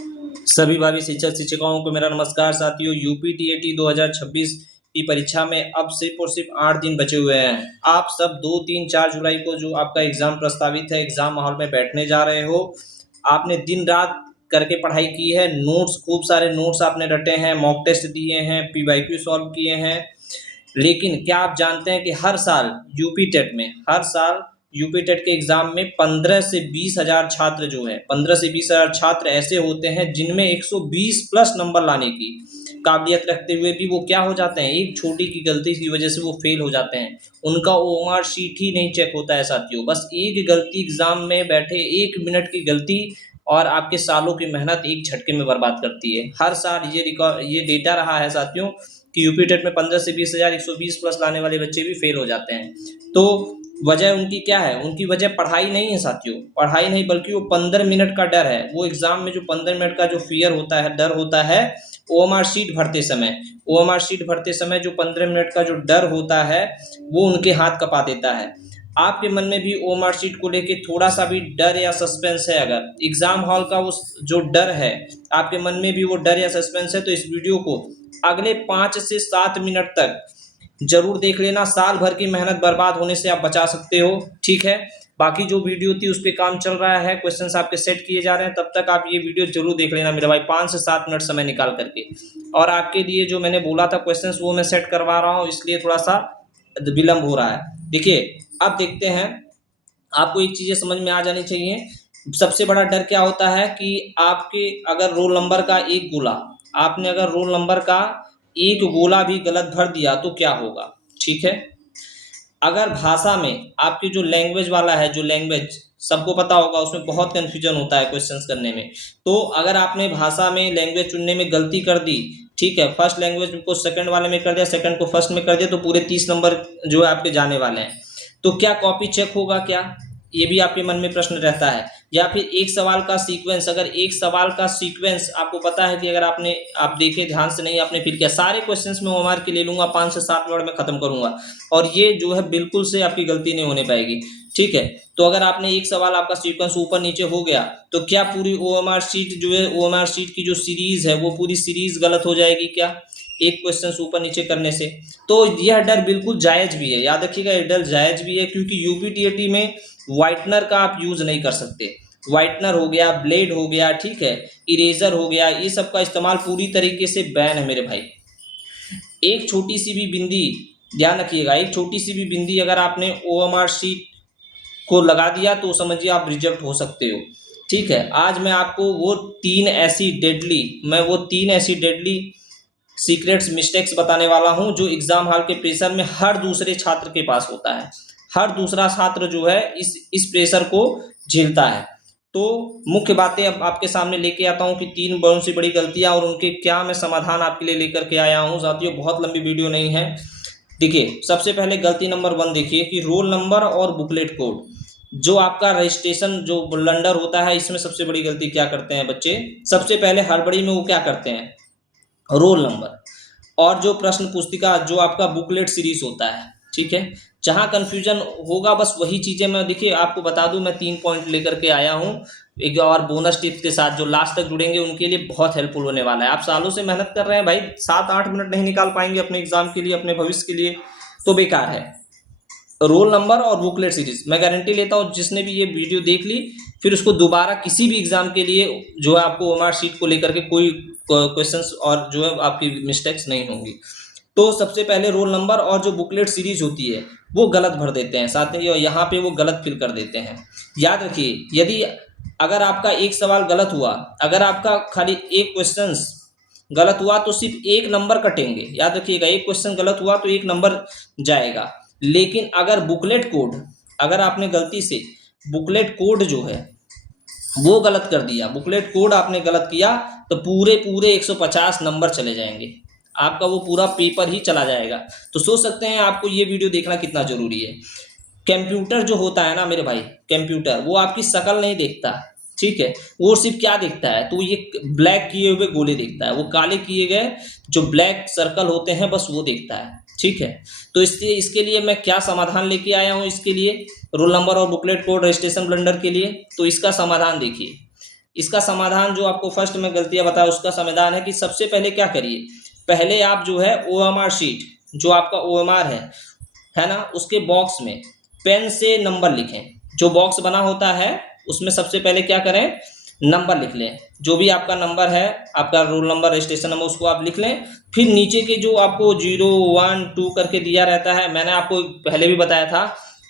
सभी भावी शिक्षक शिक्षिकाओं को मेरा नमस्कार। साथियों, यूपी टीएटी 2026 की परीक्षा में अब सिर्फ और सिर्फ 8 दिन बचे हुए हैं। आप सब 2, 3, 4 जुलाई को जो आपका एग्जाम प्रस्तावित है, एग्जाम हॉल में बैठने जा रहे हो। आपने दिन रात करके पढ़ाई की है, नोट्स खूब सारे नोट्स आपने रटे हैं, मॉक टेस्ट दिए हैं, पीवाईक्यू सॉल्व किए हैं। लेकिन क्या आप जानते हैं कि हर साल यूपी टेट के एग्जाम में 15 से 20 हजार छात्र जो है 15 से 20 हजार छात्र ऐसे होते हैं जिनमें 120 प्लस नंबर लाने की काबिलियत रखते हुए भी वो क्या हो जाते हैं, एक छोटी की गलती की वजह से वो फेल हो जाते हैं। उनका ओएमआर शीट ही नहीं चेक होता है साथियों। बस एक गलती, एग्जाम में बैठे 1 मिनट की गलती और आपके सालों की मेहनत एक झटके में बर्बाद करती है। हर साल ये डेटा रहा है साथियों कि यूपी टेट में 15 से 20 हजार 120 प्लस लाने वाले बच्चे भी फेल हो जाते हैं। तो वजह उनकी क्या है? उनकी वजह पढ़ाई नहीं है साथियों, पढ़ाई नहीं, बल्कि वो 15 मिनट का डर है। वो एग्जाम में जो 15 मिनट का जो फियर होता है, डर होता है, ओएमआर शीट भरते समय जो 15 मिनट का जो डर होता है वो उनके हाथ कपा देता है। आपके मन में भी ओएमआर शीट को लेके थोड़ा सा भी डर या सस्पेंस है, अगर एग्जाम हॉल का वो जो डर है आपके मन में भी वो डर या सस्पेंस है, तो इस वीडियो को अगले 5 से 7 मिनट तक जरूर देख लेना। साल भर की मेहनत बर्बाद होने से आप बचा सकते हो, ठीक है। बाकी जो वीडियो थी उस पर काम चल रहा है, क्वेश्चंस आपके सेट किए जा रहे हैं, तब तक आप ये वीडियो जरूर देख लेना मेरे भाई, 5 से 7 मिनट समय निकाल करके। और आपके लिए जो मैंने बोला था क्वेश्चंस वो मैं सेट करवा रहा हूँ, इसलिए थोड़ा सा विलंब हो रहा है। देखिए, अब देखते हैं। आपको एक चीज़ें समझ में आ जानी चाहिए। सबसे बड़ा डर क्या होता है कि आपके अगर रोल नंबर का एक गोला, आपने अगर रोल नंबर का एक गोला भी गलत भर दिया तो क्या होगा, ठीक है। अगर भाषा में आपकी जो लैंग्वेज वाला है, जो लैंग्वेज सबको पता होगा उसमें बहुत कन्फ्यूजन होता है क्वेश्चंस करने में। तो अगर आपने भाषा में लैंग्वेज चुनने में गलती कर दी, ठीक है, फर्स्ट लैंग्वेज को सेकंड वाले में कर दिया, सेकंड को फर्स्ट में कर दिया, तो पूरे 30 नंबर जो है आपके जाने वाले हैं। तो क्या कॉपी चेक होगा क्या, ये भी आपके मन में प्रश्न रहता है। या फिर एक सवाल का सीक्वेंस, अगर एक सवाल का सीक्वेंस आपको पता है कि अगर आप देखे ध्यान से नहीं, आपने फिर किया, सारे क्वेश्चंस में ओएमआर के ले लूंगा, 5 से 7 वर्ड में खत्म करूंगा और ये जो है बिल्कुल से आपकी गलती नहीं होने पाएगी, ठीक है। तो अगर आपने एक सवाल आपका सीक्वेंस ऊपर नीचे हो गया तो क्या पूरी ओएमआर शीट जो है, ओएमआर शीट की जो सीरीज है वो पूरी सीरीज गलत हो जाएगी क्या, एक क्वेश्चन ऊपर नीचे करने से? तो यह डर बिल्कुल जायज भी है, याद रखिएगा, यह डर जायज भी है, क्योंकि यूपीटीएटी में व्हाइटनर का आप यूज नहीं कर सकते। व्हाइटनर हो गया, ब्लेड हो गया, ठीक है, इरेजर हो गया, ये सब का इस्तेमाल पूरी तरीके से बैन है मेरे भाई। एक छोटी सी भी बिंदी, ध्यान रखिएगा, एक छोटी सी भी बिंदी अगर आपने ओएमआर शीट को लगा दिया तो समझिए आप रिजेक्ट हो सकते हो, ठीक है। आज मैं आपको वो तीन ऐसी डेडली सीक्रेट्स मिस्टेक्स बताने वाला हूं जो एग्जाम हॉल के प्रेशर में हर दूसरे छात्र के पास होता है। हर दूसरा छात्र जो है इस प्रेशर को झेलता है। तो मुख्य बातें अब आपके सामने लेके आता हूं कि 3 बड़ों से बड़ी गलतियां और उनके क्या मैं समाधान आपके लिए लेकर के आया हूं। साथियों, बहुत लंबी वीडियो नहीं है। देखिए, सबसे पहले गलती नंबर 1 देखिए कि रोल नंबर और बुकलेट कोड, जो आपका रजिस्ट्रेशन जो ब्लंडर होता है, इसमें सबसे बड़ी गलती क्या करते हैं बच्चे? सबसे पहले हड़बड़ी में वो क्या करते हैं, रोल नंबर और जो प्रश्न पुस्तिका जो आपका बुकलेट सीरीज होता है, ठीक है, जहां कंफ्यूजन होगा बस वही चीजें मैं, देखिए आपको बता दूं, मैं 3 पॉइंट लेकर के आया हूं एक और बोनस टिप्स के साथ, जो लास्ट तक जुड़ेंगे उनके लिए बहुत हेल्पफुल होने वाला है। आप सालों से मेहनत कर रहे हैं भाई, 7-8 मिनट नहीं निकाल पाएंगे अपने एग्जाम के लिए, अपने भविष्य के लिए, तो बेकार है। रोल नंबर और बुकलेट सीरीज, मैं गारंटी लेता हूं जिसने भी ये वीडियो देख ली फिर उसको दोबारा किसी भी एग्जाम के लिए जो है आपको ओएमआर शीट को लेकर के कोई क्वेश्चंस और जो है आपकी मिस्टेक्स नहीं होंगी। तो सबसे पहले रोल नंबर और जो बुकलेट सीरीज होती है वो गलत भर देते हैं, साथ में यहाँ पे वो गलत फिल कर देते हैं। याद रखिए, यदि अगर आपका एक सवाल गलत हुआ, अगर आपका खाली एक क्वेश्चन गलत हुआ तो सिर्फ 1 नंबर कटेंगे, याद रखिएगा, एक क्वेश्चन गलत हुआ तो 1 नंबर जाएगा। लेकिन अगर बुकलेट कोड, अगर आपने गलती से बुकलेट कोड जो है वो गलत कर दिया, बुकलेट कोड आपने गलत किया, तो पूरे 150 नंबर चले जाएंगे, आपका वो पूरा पेपर ही चला जाएगा। तो सोच सकते हैं आपको ये वीडियो देखना कितना जरूरी है। कंप्यूटर जो होता है ना मेरे भाई, कंप्यूटर वो आपकी शक्ल नहीं देखता, ठीक है, वो सिर्फ क्या देखता है, तो ये ब्लैक किए हुए गोले देखता है, वो काले किए गए जो ब्लैक सर्कल होते हैं बस वो देखता है, ठीक है। तो इसके लिए मैं क्या समाधान लेके आया हूँ, इसके लिए रोल नंबर और बुकलेट कोड रजिस्ट्रेशन ब्लंडर के लिए, तो इसका समाधान देखिए। इसका समाधान जो आपको फर्स्ट में गलतियां बताया उसका समाधान है कि सबसे पहले क्या करिए, पहले आप जो है ओएमआर शीट, जो आपका ओएमआर है ना, उसके बॉक्स में पेन से नंबर लिखें। जो बॉक्स बना होता है उसमें सबसे पहले क्या करें, नंबर लिख लें। जो भी आपका नंबर है, आपका रोल नंबर, रजिस्ट्रेशन नंबर, उसको आप लिख लें। फिर नीचे के जो आपको 0 1 2 करके दिया रहता है, मैंने आपको पहले भी बताया था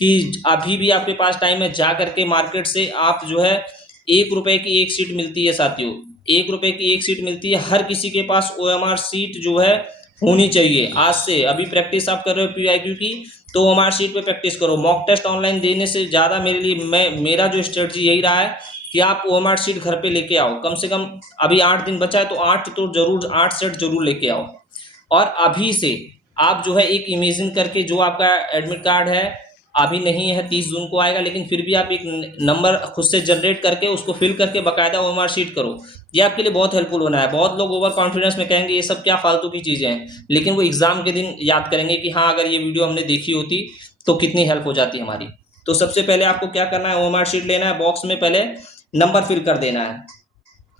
कि अभी भी आपके पास टाइम है, जा करके मार्केट से आप जो है 1 रुपए की एक सीट मिलती है साथियों, 1 रुपए की एक सीट मिलती है। हर किसी के पास ओएमआर सीट जो है होनी चाहिए। आज से अभी प्रैक्टिस आप कर रहे हो पीआईक्यू की, तो ओएमआर सीट पे प्रैक्टिस करो। मॉक टेस्ट ऑनलाइन देने से ज़्यादा मेरे लिए मेरा जो स्ट्रेटजी यही रहा है कि आप ओएमआर सीट घर पे लेके आओ। कम से कम अभी 8 दिन बचा है तो 8 तो जरूर, 8 सेट जरूर लेके आओ। और अभी से आप जो है एक इमेजिन करके, जो आपका एडमिट कार्ड है अभी नहीं है, 30 जून को आएगा, लेकिन फिर भी आप एक नंबर खुद से जनरेट करके उसको फिल करके बाकायदा ओएमआर शीट करो। ये आपके लिए बहुत हेल्पफुल होना है। बहुत लोग ओवर कॉन्फिडेंस में कहेंगे ये सब क्या फालतू की चीज़ें हैं, लेकिन वो एग्जाम के दिन याद करेंगे कि हाँ, अगर ये वीडियो हमने देखी होती तो कितनी हेल्प हो जाती हमारी। तो सबसे पहले आपको क्या करना है, ओएमआर शीट लेना है, बॉक्स में पहले नंबर फिल कर देना है।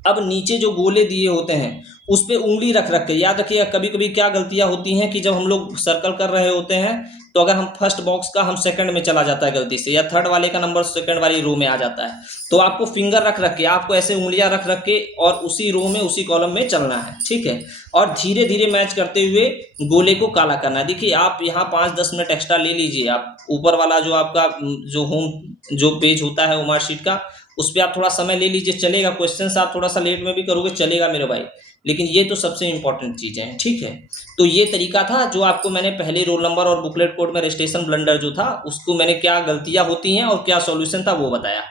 अब नीचे जो गोले दिए होते हैं उस पे उंगली रख रख के, याद रखिएगा, कभी कभी क्या गलतियां होती हैं कि जब हम लोग सर्कल कर रहे होते हैं तो अगर हम फर्स्ट बॉक्स का हम सेकंड में चला जाता है गलती से, या थर्ड वाले का नंबर सेकंड वाली रो में आ जाता है, तो आपको फिंगर रख रख के, आपको ऐसे उंगलियां रख रख के और उसी रो में उसी कॉलम में चलना है, ठीक है। और धीरे धीरे मैच करते हुए गोले को काला करना है। देखिए आप यहाँ 5-10 मिनट एक्स्ट्रा ले लीजिए। आप ऊपर वाला जो आपका जो होम जो पेज होता है ओमार शीट का, उस पर आप थोड़ा समय ले लीजिए, चलेगा। क्वेश्चन आप थोड़ा सा लेट में भी करोगे चलेगा मेरे भाई, लेकिन ये तो सबसे इंपॉर्टेंट चीज़ें हैं, ठीक है। तो ये तरीका था जो आपको मैंने पहले रोल नंबर और बुकलेट कोड में रजिस्ट्रेशन ब्लंडर जो था उसको मैंने क्या गलतियां होती हैं और क्या सॉल्यूशन था वो बताया।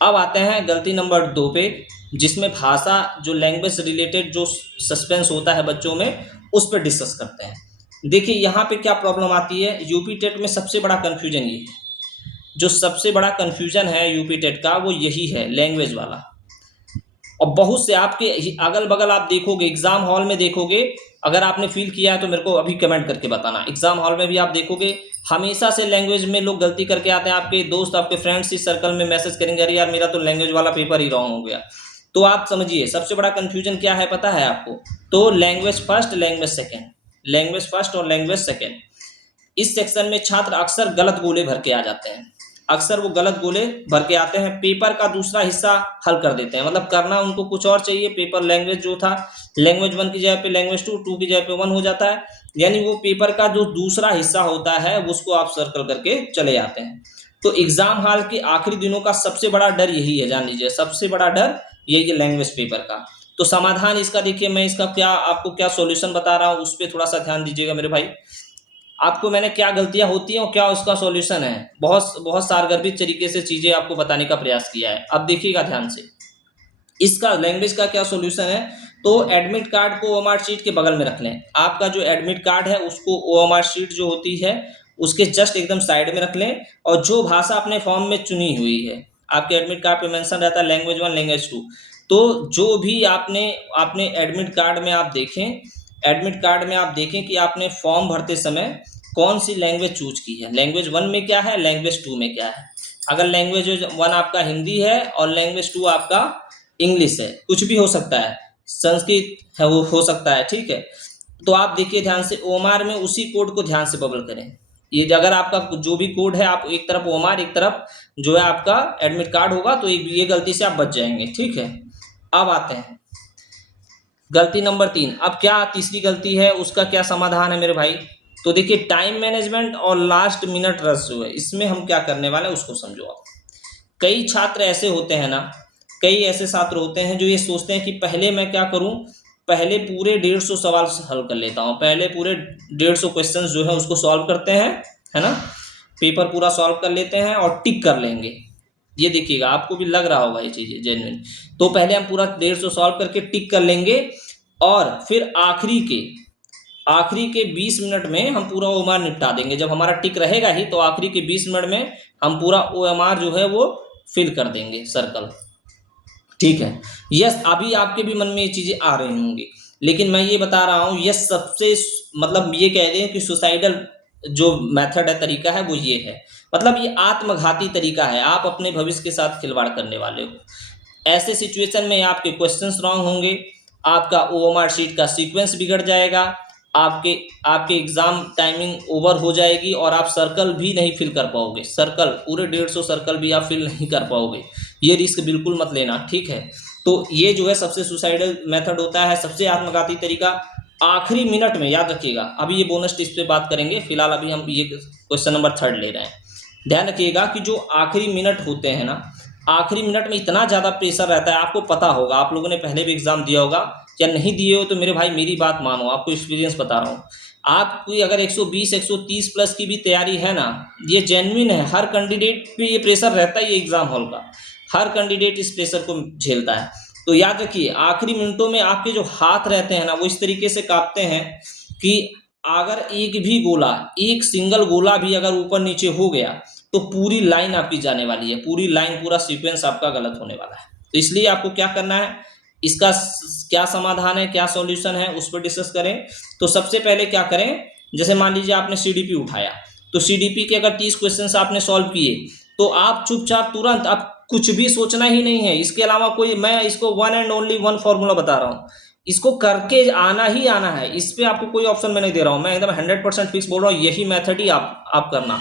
अब आते हैं गलती नंबर 2 पे, जिसमें भाषा जो लैंग्वेज रिलेटेड जो सस्पेंस होता है बच्चों में, उस पर डिस्कस करते हैं। देखिए यहाँ पे क्या प्रॉब्लम आती है, यूपी टेट में सबसे बड़ा कन्फ्यूजन ये है, जो सबसे बड़ा कन्फ्यूजन है यूपी टेट का वो यही है, लैंग्वेज वाला। और बहुत से आपके अगल बगल आप देखोगे, एग्जाम हॉल में देखोगे, अगर आपने फील किया है तो मेरे को अभी कमेंट करके बताना। एग्जाम हॉल में भी आप देखोगे हमेशा से लैंग्वेज में लोग गलती करके आते हैं। आपके दोस्त, आपके फ्रेंड्स इस सर्कल में मैसेज करेंगे, अरे यार मेरा तो लैंग्वेज वाला पेपर ही रॉन्ग हो गया। तो आप समझिए सबसे बड़ा कन्फ्यूजन क्या है पता है आपको, तो language first, language second, language first और लैंग्वेज सेकेंड। इस सेक्शन में छात्र अक्सर गलत गोले भर के आ जाते हैं, अक्सर वो गलत गोले भर के आते हैं, पेपर का दूसरा हिस्सा हल कर देते हैं। मतलब करना उनको कुछ और चाहिए, पेपर लैंग्वेज जो था लैंग्वेज 1 की जगह पे लैंग्वेज 2, 2 की जगह पे 1 हो जाता है, यानी वो पेपर का जो दूसरा हिस्सा होता है उसको आप सर्कल करके चले जाते हैं। तो एग्जाम हॉल के आखिरी दिनों का सबसे बड़ा डर यही है, जान लीजिए सबसे बड़ा डर यही है लैंग्वेज पेपर का। तो समाधान इसका देखिए, मैं इसका क्या आपको क्या सॉल्यूशन बता रहा हूँ उस पर थोड़ा सा ध्यान दीजिएगा मेरे भाई। आपको मैंने क्या गलतियां होती हैं और क्या उसका सॉल्यूशन है, बहुत बहुत सारगर्भित तरीके से चीजें आपको बताने का प्रयास किया है। अब देखिएगा ध्यान से, इसका लैंग्वेज का क्या सॉल्यूशन है। तो एडमिट कार्ड को ओएमआर शीट के बगल में रख लें। आपका जो एडमिट कार्ड है उसको ओएमआर शीट जो होती है उसके जस्ट एकदम साइड में रख लें, और जो भाषा अपने फॉर्म में चुनी हुई है, आपके एडमिट कार्ड पे मेंशन रहता है लैंग्वेज 1, लैंग्वेज 2, तो जो भी आपने अपने एडमिट कार्ड में आप देखें, एडमिट कार्ड में आप देखें कि आपने फॉर्म भरते समय कौन सी लैंग्वेज चूज की है, लैंग्वेज 1 में क्या है, लैंग्वेज 2 में क्या है। अगर लैंग्वेज 1 आपका हिंदी है और लैंग्वेज 2 आपका इंग्लिश है, कुछ भी हो सकता है, संस्कृत है वो हो सकता है, ठीक है। तो आप देखिए ध्यान से, ओमार में उसी कोड को ध्यान से बबल करें। ये अगर आपका जो भी कोड है, आप एक तरफ ओमार एक तरफ जो है आपका एडमिट कार्ड होगा, तो ये गलती से आप बच जाएंगे, ठीक है। अब आते हैं गलती नंबर 3। अब क्या तीसरी गलती है, उसका क्या समाधान है मेरे भाई। तो देखिए टाइम मैनेजमेंट और लास्ट मिनट रश जो है, इसमें हम क्या करने वाले हैं उसको समझो आप। कई छात्र ऐसे होते हैं ना, कई ऐसे छात्र होते हैं जो ये सोचते हैं कि पहले मैं क्या करूं, पहले पूरे 150 सवाल हल कर लेता हूं, पहले पूरे 150 क्वेश्चन जो है उसको सॉल्व करते हैं, है ना, पेपर पूरा सॉल्व कर लेते हैं और टिक कर लेंगे। ये देखिएगा आपको भी लग रहा होगा ये चीज़ें जेन्युइन। तो पहले हम पूरा 150 सॉल्व करके टिक कर लेंगे, और फिर आखिरी के 20 मिनट में हम पूरा ओएमआर निपटा देंगे। जब हमारा टिक रहेगा ही तो आखिरी के 20 मिनट में हम पूरा ओएमआर जो है वो फिल कर देंगे सर्कल, ठीक है। यस, अभी आपके भी मन में ये चीज़ें आ रही होंगी, लेकिन मैं ये बता रहा हूँ यस सबसे, मतलब ये कह दें कि सुसाइडल जो मेथड है, तरीका है वो ये है, मतलब ये आत्मघाती तरीका है, आप अपने भविष्य के साथ खिलवाड़ करने वाले हो। ऐसे सिचुएशन में आपके क्वेश्चंस रॉन्ग होंगे, आपका ओएमआर शीट का सीक्वेंस बिगड़ जाएगा, आपके आपके एग्जाम टाइमिंग ओवर हो जाएगी और आप सर्कल भी नहीं फिल कर पाओगे। सर्कल पूरे 150 सर्कल भी आप फिल नहीं कर पाओगे। ये रिस्क बिल्कुल मत लेना, ठीक है। तो ये जो है सबसे सुसाइडल मेथड होता है, सबसे आत्मघाती तरीका। आखिरी मिनट में याद रखिएगा, अभी ये बोनस टिप्स पे बात करेंगे, फिलहाल अभी हम ये क्वेश्चन नंबर 3 ले रहे हैं। ध्यान रखिएगा कि जो आखिरी मिनट होते हैं ना, आखिरी मिनट में इतना ज़्यादा प्रेशर रहता है, आपको पता होगा, आप लोगों ने पहले भी एग्जाम दिया होगा या नहीं दिए हो तो मेरे भाई मेरी बात मानो, आपको एक्सपीरियंस बता रहा हूँ। आपकी अगर 120 130 प्लस की भी तैयारी है ना, ये जेन्युइन है, हर कैंडिडेट पे ये प्रेशर रहता है, ये एग्जाम हॉल का हर कैंडिडेट इस प्रेशर को झेलता है। तो याद रखिए, आखिरी मिनटों में आपके जो हाथ रहते हैं ना, वो इस तरीके से कांपते हैं कि अगर एक भी गोला, एक सिंगल गोला भी अगर ऊपर नीचे हो गया तो पूरी लाइन आपकी जाने वाली है, पूरी लाइन, पूरा सीक्वेंस आपका गलत होने वाला है। तो इसलिए आपको क्या करना है, इसका क्या समाधान है, क्या सॉल्यूशन है, उस पर डिस्कस करें। तो सबसे पहले क्या करें, जैसे मान लीजिए आपने सीडीपी उठाया, तो सीडीपी के अगर 30 क्वेश्चन आपने सॉल्व किए तो आप चुपचाप तुरंत, अब कुछ भी सोचना ही नहीं है, इसके अलावा कोई, मैं इसको one and only one formula बता रहा हूँ, इसको करके आना ही आना है, इस पे आपको कोई ऑप्शन मैं नहीं दे रहा हूँ, मैं एकदम 100% फिक्स बोल रहा हूँ, यही मेथड ही आप करना।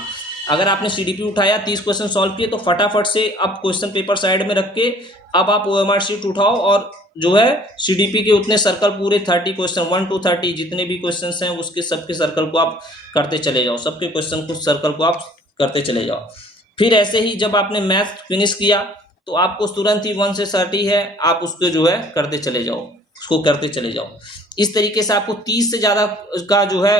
अगर आपने सीडीपी उठाया, 30 क्वेश्चन सॉल्व किए, तो फटाफट से अब क्वेश्चन पेपर साइड में रख के अब आप ओएमआर शीट उठाओ और जो है सीडीपी के उतने सर्कल, पूरे 30 क्वेश्चन 1 to 30 जितने भी क्वेश्चन हैं उसके सबके सर्कल को आप करते चले जाओ, सबके क्वेश्चन को सर्कल को आप करते चले जाओ। फिर ऐसे ही जब आपने मैथ फिनिश किया तो आपको तुरंत ही 1 से 30 है, आप उसको जो है करते चले जाओ, उसको करते चले जाओ। इस तरीके से आपको 30 से ज़्यादा का जो है,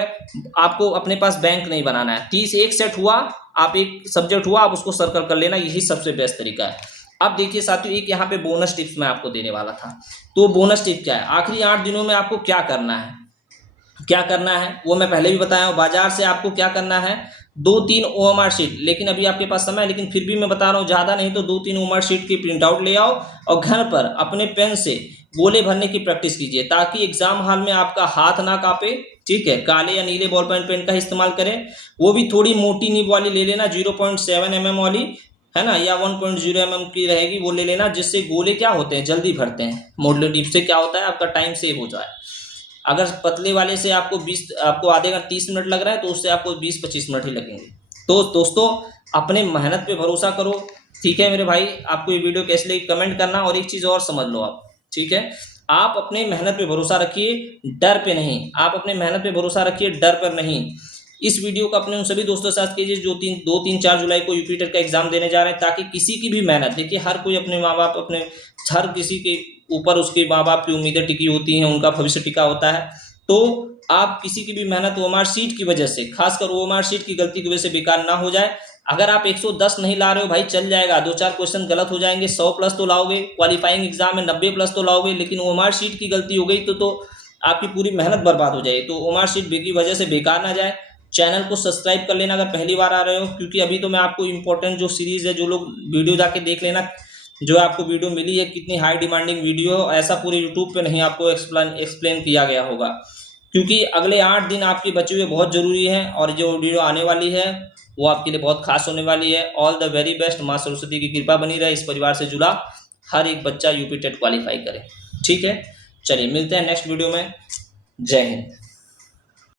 आपको अपने पास बैंक नहीं बनाना है। 30 एक सेट हुआ, आप एक सब्जेक्ट हुआ, आप उसको सर्कल कर लेना, यही सबसे बेस्ट तरीका है। अब देखिए साथियों, एक यहाँ पे बोनस टिप्स मैं आपको देने वाला था। तो बोनस टिप क्या है, आखिरी 8 दिनों में आपको क्या करना है, क्या करना है वो मैं पहले भी बताया हूँ। बाजार से आपको क्या करना है, 2-3 ओएमआर शीट, लेकिन अभी आपके पास समय है, लेकिन फिर भी मैं बता रहा हूँ, ज़्यादा नहीं तो 2-3 ओएमआर शीट की प्रिंट आउट ले आओ और घर पर अपने पेन से गोले भरने की प्रैक्टिस कीजिए, ताकि एग्जाम हॉल में आपका हाथ ना कांपे। ठीक है, काले या नीले बॉल पॉइंट पेन का इस्तेमाल करें, वो भी थोड़ी मोटी नीब वाली ले लेना, 0.7 mm वाली, है ना, या 1.0 mm की रहेगी, वो ले लेना, जिससे गोले क्या होते हैं, जल्दी भरते हैं। मॉडल टिप से क्या होता है, आपका टाइम सेव हो जाए। अगर पतले वाले से आपको आधे घंटे 30 मिनट लग रहा है, तो उससे आपको 20-25 मिनट ही लगेंगे। तो दोस्तों, अपने मेहनत पे भरोसा करो, ठीक है मेरे भाई। आपको ये वीडियो कैसे लगी कमेंट करना, और एक चीज़ और समझ लो आप, ठीक है, आप अपने मेहनत पे भरोसा रखिए, डर पे नहीं। आप अपने मेहनत पे भरोसा रखिए, डर पर नहीं। इस वीडियो को अपने उन सभी दोस्तों के साथ कीजिए जो 2-3-4 जुलाई को यूपी टेट का एग्जाम देने जा रहे हैं, ताकि किसी की भी मेहनत, देखिए हर कोई अपने माँ बाप, अपने हर किसी के ऊपर उसके माँ बाप की उम्मीदें टिकी होती हैं, उनका भविष्य टिका होता है। तो आप किसी की भी मेहनत ओएमआर शीट की वजह से, खासकर ओएमआर शीट की गलती की वजह से बेकार ना हो जाए। अगर आप 110 नहीं ला रहे हो भाई, चल जाएगा, 2-4 क्वेश्चन गलत हो जाएंगे, 100 प्लस तो लाओगे, क्वालिफाइंग एग्जाम में 90 प्लस तो लाओगे, लेकिन ओएमआर शीट की गलती हो गई तो आपकी पूरी मेहनत बर्बाद हो जाएगी। तो ओएमआर शीट की वजह से बेकार ना जाए। चैनल को सब्सक्राइब कर लेना अगर पहली बार आ रहे हो, क्योंकि अभी तो मैं आपको इंपॉर्टेंट जो सीरीज है, जो लोग वीडियो जाके देख लेना, जो आपको वीडियो मिली है, कितनी हाई डिमांडिंग वीडियो, ऐसा पूरे यूट्यूब पे नहीं आपको एक्सप्लेन किया गया होगा, क्योंकि अगले 8 दिन आपके बचे हुए बहुत ज़रूरी हैं, और जो वीडियो आने वाली है वो आपके लिए बहुत खास होने वाली है। ऑल द वेरी बेस्ट, माँ सरस्वती की कृपा बनी रहे, इस परिवार से जुड़ा हर एक बच्चा यूपी टेट क्वालिफाई करे। ठीक है, चलिए मिलते हैं नेक्स्ट वीडियो में। जय हिंद।